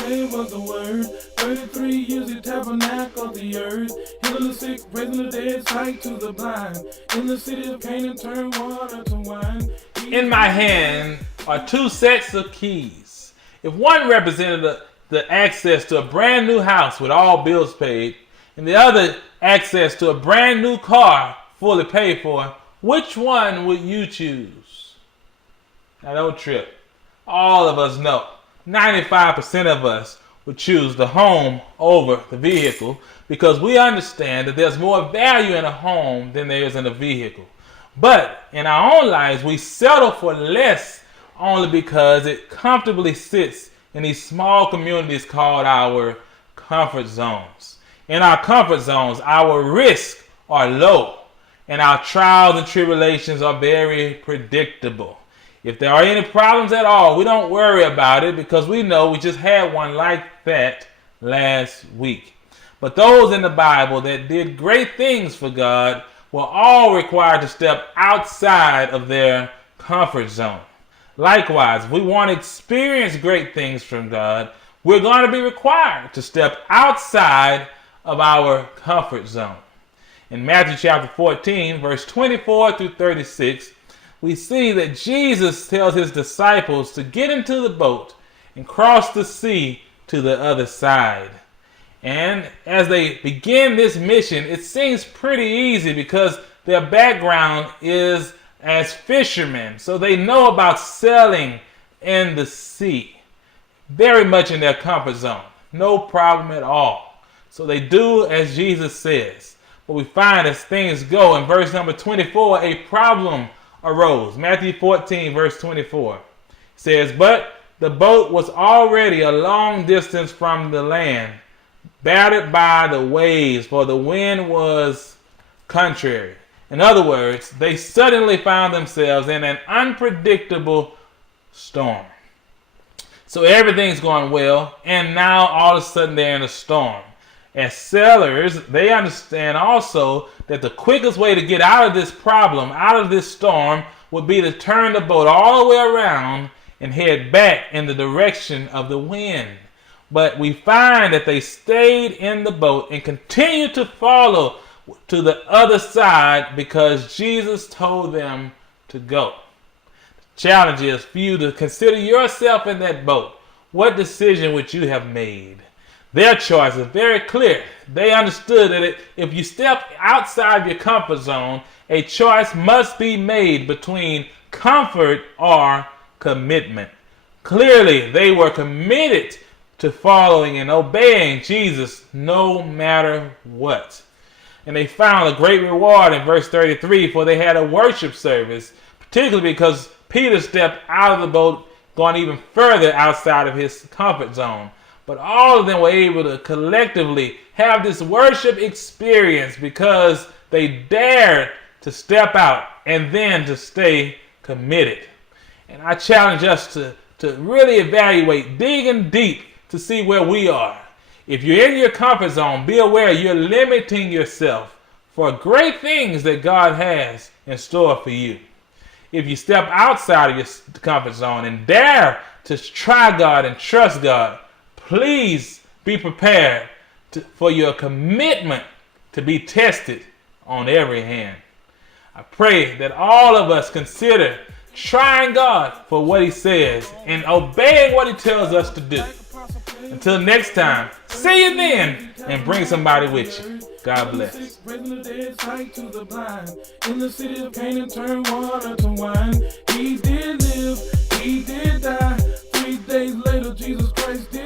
said was the word. 33 years he tabernacled the earth, healing the sick, raising the dead, sight to the blind. In the city of Canaan, turned water to wine. In my hand are two sets of keys. If one represented the access to a brand new house with all bills paid, and the other access to a brand new car fully paid for, which one would you choose? Now don't trip. All of us know 95% of us would choose the home over the vehicle because we understand that there's more value in a home than there is in a vehicle. But in our own lives, we settle for less only because it comfortably sits in these small communities called our comfort zones. In our comfort zones, our risks are low and our trials and tribulations are very predictable. If there are any problems at all, we don't worry about it because we know we just had one like that last week. But those in the Bible that did great things for God were all required to step outside of their comfort zone. Likewise, we want to experience great things from God, we're going to be required to step outside of our comfort zone. In Matthew chapter 14, verse 24 through 36, we see that Jesus tells his disciples to get into the boat and cross the sea to the other side. And as they begin this mission, it seems pretty easy because their background is as fishermen. So they know about sailing in the sea. Very much in their comfort zone. No problem at all. So they do as Jesus says. But we find as things go in verse number 24, a problem arose. Matthew 14, verse 24 says, "But the boat was already a long distance from the land, battered by the waves, for the wind was contrary." In other words, they suddenly found themselves in an unpredictable storm. So everything's going well, and now all of a sudden they're in a storm. As sailors, they understand also that the quickest way to get out of this problem, out of this storm, would be to turn the boat all the way around and head back in the direction of the wind. But we find that they stayed in the boat and continued to follow to the other side because Jesus told them to go. The challenge is for you to consider yourself in that boat. What decision would you have made? Their choice is very clear. They understood that if you step outside your comfort zone, a choice must be made between comfort or commitment. Clearly, they were committed to following and obeying Jesus no matter what. And they found a great reward in verse 33, for they had a worship service, particularly because Peter stepped out of the boat, going even further outside of his comfort zone. But all of them were able to collectively have this worship experience because they dared to step out and then to stay committed. And I challenge us to really evaluate, digging deep to see where we are. If you're in your comfort zone, be aware you're limiting yourself for great things that God has in store for you. If you step outside of your comfort zone and dare to try God and trust God, please be prepared for your commitment to be tested on every hand. I pray that all of us consider trying God for what he says and obeying what he tells us to do. Until next time, see you then and bring somebody with you. God bless. Raising the dead, sight to the blind. In the city of Canaan, turned water to wine. He did live, he did die. 3 days later, Jesus Christ did